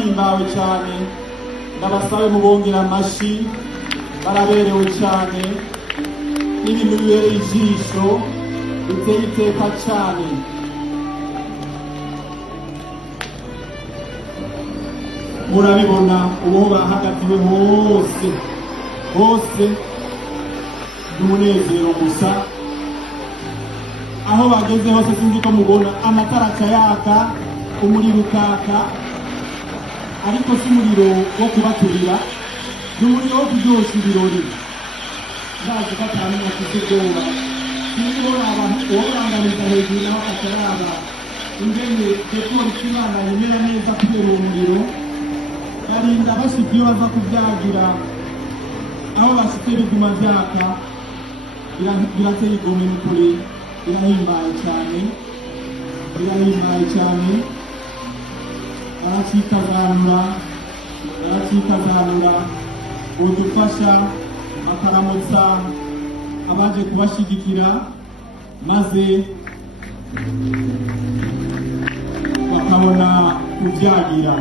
barahimbawe cyane, ndabasabe mubongera amashi, baraberewe cyane, n'ibintu bibereye ijisho biteye iteka cyane. Murabibona ubu bahagatiwe hose hose n'umunezero gusa, aho bageze hose sinzi ko mubona amatara yaka, umuriro ukaka, ariko si umuriro wo kubaturira, ni umuriro wo kuryoshya ibirori. Bazi ko atanu bafite ubwoba, sinibona abantu uworanganiza hejuru naho akataraba ingene depolisi imana yemera neza kubera uwo muriro, barinda bashika iyo baza kubyagira, aho bashitse biguma vyaka, birateye igomwe n'ukuri, birahimbaye cyane, birahimbaye cyane. Baracikazanura udufasha bakaramutsa abaje kubashigikira, maze bakabona kubyagira.